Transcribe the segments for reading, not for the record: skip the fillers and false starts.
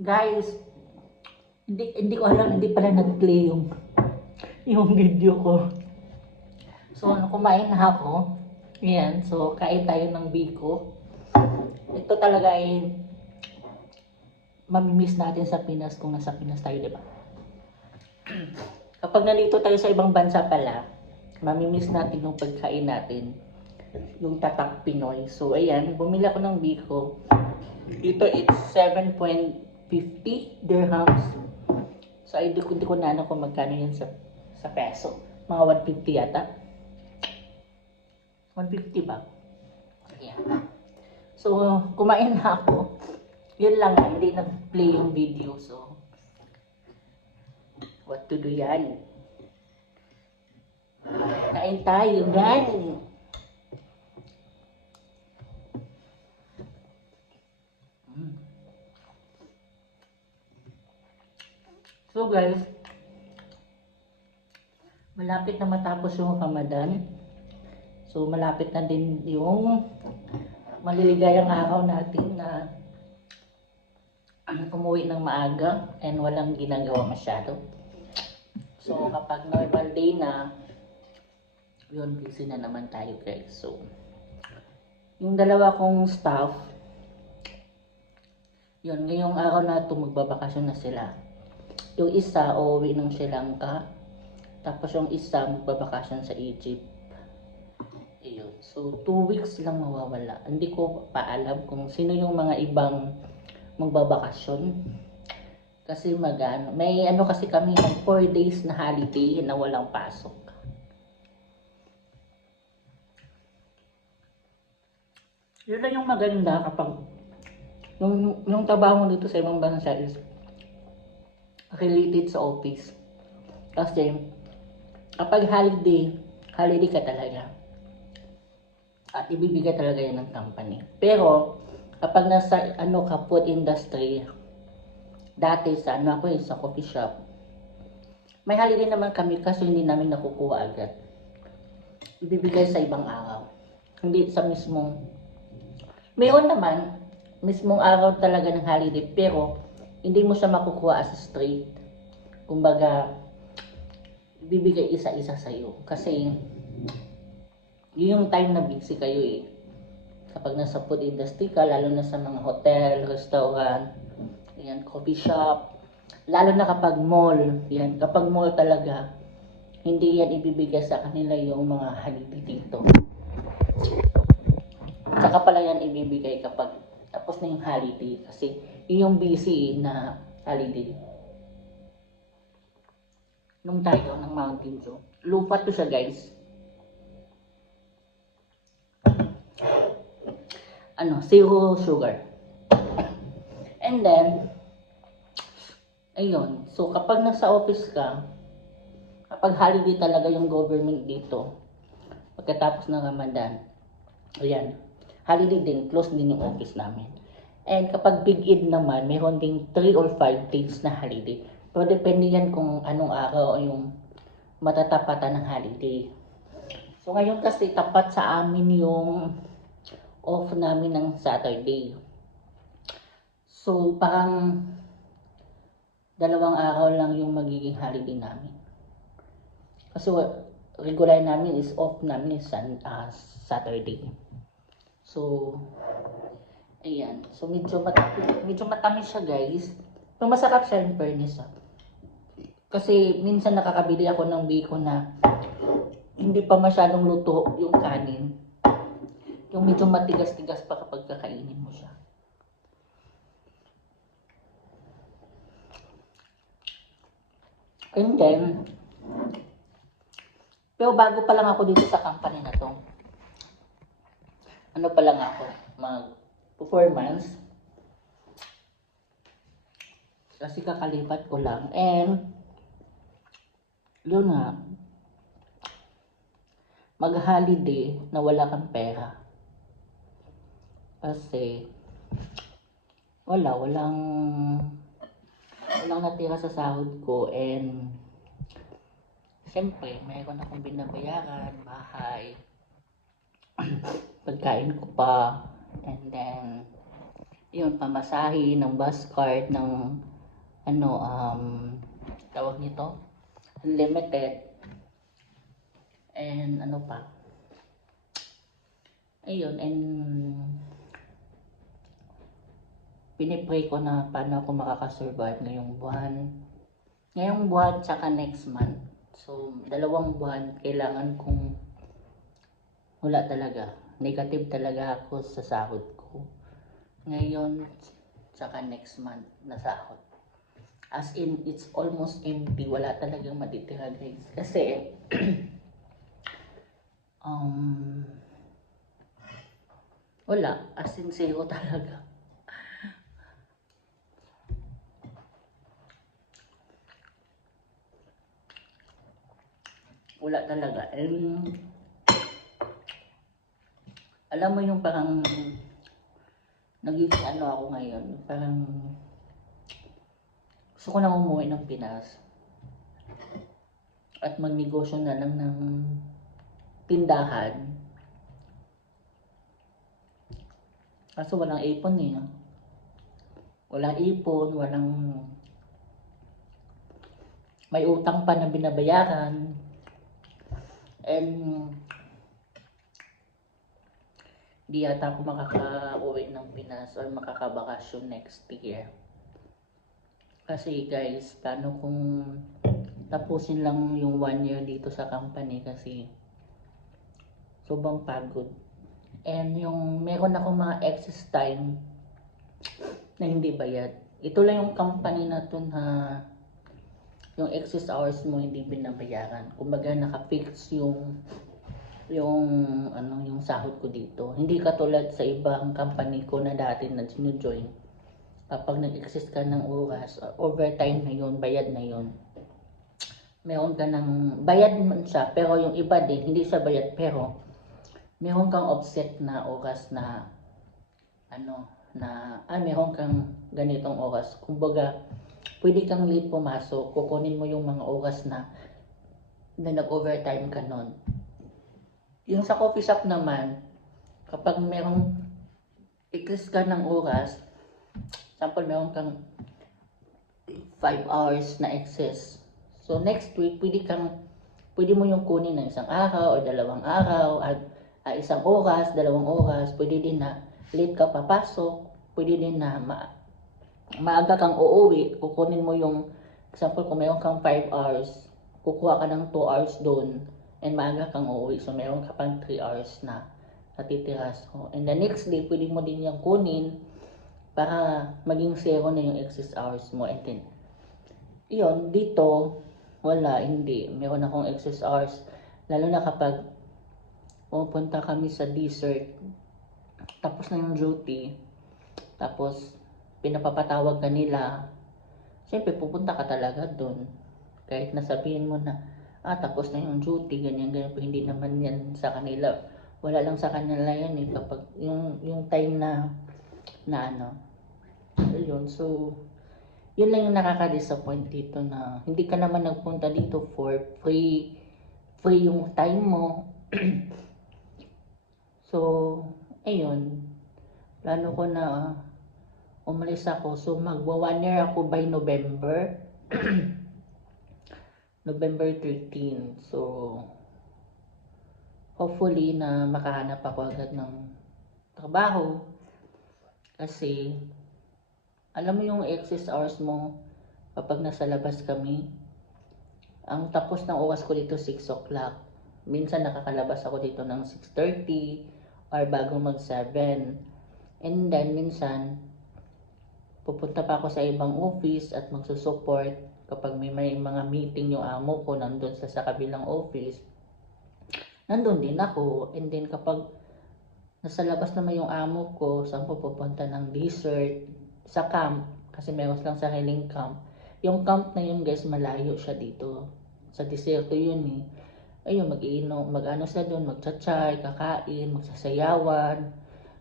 Guys, hindi ko alam, hindi pala nag-play yung video ko. So, kumain na ako. Ayan, so kain tayo ng biko. Ito talaga ay mamimiss natin sa Pinas kung nasa Pinas tayo, di ba? Kapag nandito tayo sa ibang bansa pala, mamimiss natin yung pagkain natin. Yung tatak Pinoy. So, ayan, bumili ako ng biko. Ito, it's 7.50 dirhams. So, ay di ko na ano kung magkano yan sa peso. Mga 150 yata. 150 ba? Ayan. So, kumain na ako. Yun lang, hindi nag-play yung video. So, what to do yan? Kain tayo, gan! So guys, malapit na matapos yung Ramadan. So malapit na din yung maliligayang araw natin na umuwi ng maaga and walang ginagawa masyado. So kapag normal day na, yun, busy na naman tayo guys. So yung dalawa kong staff, yun, ngayong araw na ito magbabakasyon na sila. Yung isa uuwi ng Sri Lanka, tapos yung isa magbabakasyon sa Egypt. Ayun. So 2 weeks lang mawawala. Hindi ko pa alam kung sino yung mga ibang magbabakasyon. Kasi may ano kasi kami ng 4 days na holiday na walang pasok. Yun lang yung maganda kapag yung trabaho mo dito sa ibang bansa is related sa office. Kasi kapag holiday ka talaga. At ibibigay talaga yan ng company. Pero kapag nasa food industry, dati sa sa coffee shop, may holiday naman kami kasi hindi namin nakukuha agad. Ibibigay sa ibang araw. Hindi sa mayroon naman mismong araw talaga ng holiday, pero hindi mo siya makukuha as straight. Kumbaga, bibigay isa-isa sa'yo. Kasi, yun yung time na busy kayo eh. Kapag nasa food industry ka, lalo na sa mga hotel, restaurant, yan, coffee shop, lalo na kapag mall, yan, kapag mall talaga, hindi yan ibibigay sa kanila yung mga holiday dito. Saka pala yan ibibigay kapag tapos na yung holiday kasi yung busy na holiday. Nung tayo ng Mountain Dew. Lupa to siya guys. Zero sugar. And then, ayun. So kapag nasa office ka, kapag holiday talaga yung government dito, pagkatapos ng Ramadan, ayan, holiday din, close din yung office namin. And kapag Big Eid naman, mayroon ding 3 or 5 days na holiday. Pero depende yan kung anong araw yung matatapatan ng holiday. So ngayon kasi tapat sa amin yung off namin ng Saturday. So parang 2 araw lang yung magiging holiday namin. Kasi regular namin is off namin is Saturday. So, ayan. So, medyo matamis siya, guys. Pero masarap siya in fairness, Kasi, minsan nakakabili ako ng biko na hindi pa masyadong luto yung kanin. Yung medyo matigas-tigas pa kapag kakainin mo siya. And then, pero bago pa lang ako dito sa company na to, pa lang ako, mag-performance. Kasi kakalipat ko lang. And, yun nga, mag-holiday na wala kang pera. Kasi, walang natira sa sahod ko. And, siyempre, mayroon akong binabayaran, bahay, pagkain ko pa, and then Yun, pamasahe ng bus card, ng ano, tawag nito, unlimited, and ano pa, ayun, and pinipray ko na paano ako makakasurvive ngayong buwan tsaka next month. So, 2 buwan, kailangan kong wala talaga, negative talaga ako sa sahod ko. Ngayon, tsaka next month na sahod. As in, it's almost empty. Wala talagang matitira, guys. Kasi, wala. As in, zero talaga. Wala talaga. And, alam mo yung parang, naging ano ako ngayon, parang, gusto ko nang umuwi ng Pinas. At magnegosyo na lang ng tindahan. Kaso walang ipon eh. Walang ipon, may utang pa na binabayaran. And di yata ako makaka-uwi ng Pinas or makakabakasyon next year. Kasi guys, plano kong tapusin lang yung 1 year dito sa company kasi sobrang pagod. And yung meron akong mga excess time na hindi bayad. Ito lang yung company na to na yung excess hours mo hindi binabayaran. Kumbaga naka-fix yung sahod ko dito. Hindi katulad sa ibang company ko na dati na sino-join. Kapag nag-excess ka ng oras, overtime na yun, bayad na yun. Meron ka ng bayad man siya, pero yung iba din hindi siya bayad, pero meron kang offset na oras na meron kang ganitong oras. Kumbaga, pwede kang late pumasok, kukunin mo yung mga oras na nag-overtime ka nun. Yung sa coffee shop naman, kapag merong excess ka ng oras, sample meron kang 5 hours na excess. So next week, pwede mo yung kunin ng 1 araw o 2 araw, at 1 oras, 2 oras, pwede din na late ka papasok, pwede din na maaga kang uuwi, kukunin mo yung, example kung meron kang 5 hours, kukuha ka ng 2 hours doon, and maaga kang uuwi, so meron ka pang 3 hours na natitira. So, and the next day, pwede mo din yung kunin para maging zero na yung excess hours mo. And then, yun, dito, hindi. Meron akong excess hours, lalo na kapag pupunta kami sa dessert, tapos na yung duty, tapos pinapapatawag ka nila, siyempre pupunta ka talaga doon. Kahit nasabihin mo na, tapos na yung duty, ganyan, hindi naman yan sa kanila. Wala lang sa kanila yan eh, kapag yung time na yun. So, yun lang yung nakaka-disappoint dito, na hindi ka naman nagpunta dito for free yung time mo. So, ayun, plano ko na umalis ako. So, magwa 1 year ako by November. November 13. So, hopefully na makahanap ako agad ng trabaho. Kasi, alam mo yung excess hours mo kapag nasa labas kami. Ang tapos ng oras ko dito 6 o'clock. Minsan nakakalabas ako dito ng 6:30 or bago mag 7. And then minsan pupunta pa ako sa ibang office at magsusupport kapag may mga meeting yung amo ko nandun sa kabilang office. Nandun din ako. And then kapag nasa labas naman yung amo ko, saan po pupunta ng dessert sa camp, kasi meron lang sariling camp. Yung camp na yun guys, malayo siya dito. Sa diserto yun eh. Ayun, mag-ano sila doon, magtsatchay, kakain, magsasayawan,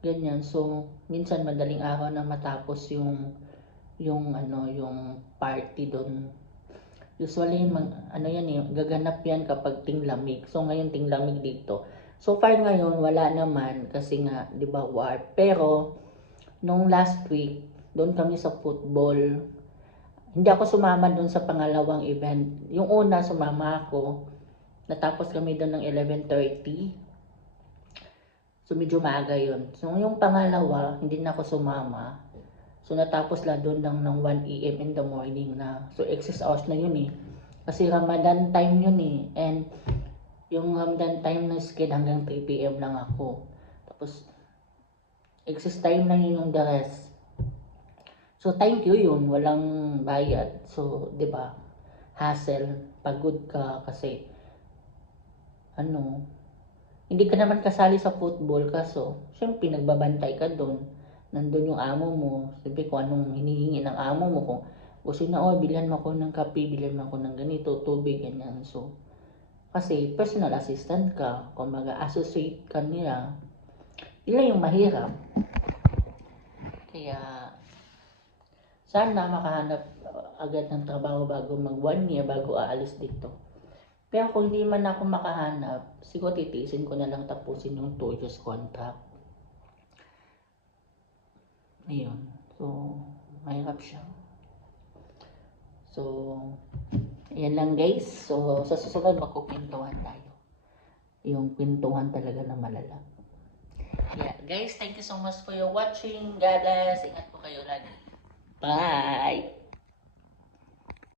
ganyan. So, minsan madaling araw na matapos yung party doon. Usually, gaganap yan kapag tinglamig. So, ngayon tinglamig dito. So far ngayon, wala naman kasi nga, di ba, war. Pero, nung last week, doon kami sa football. Hindi ako sumama doon sa pangalawang event. Yung una, sumama ako. Natapos kami doon ng 11:30. So, medyo maaga yun. So, yung pangalawa, hindi na ako sumama. So, natapos lang doon ng 1 a.m. in the morning na. So, excess hours na yun eh. Kasi Ramadan time yun eh. And, yung Ramadan time na skid hanggang 3 p.m. lang ako. Tapos, excess time lang yun yung the rest. So, thank you yun. Walang bayad. So, di ba? Hassle. Pagod ka kasi, hindi ka naman kasali sa football kaso, syempre, nagbabantay ka doon. Nandun yung amo mo. Sabi ko, anong hinihingi ng amo mo kung gusto na, bilhan mo ako ng kape, bilhan mo ako ng ganito, tubig, ganyan. So, kasi personal assistant ka, kung mag-associate ka nila, yun yung mahirap. Kaya, sana makahanap agad ng trabaho bago mag 1 year, bago aalis dito. Pero kung hindi man ako makahanap, siguro titiisin ko na lang tapusin yung 2 years contract. Ayun. So, mahirap siya. So, ayan lang guys. So, sa susunod magkukwentuhan tayo. Yung kwentuhan talaga na malala. Yeah, guys, thank you so much for your watching. God bless. Ingat po kayo lagi. Bye!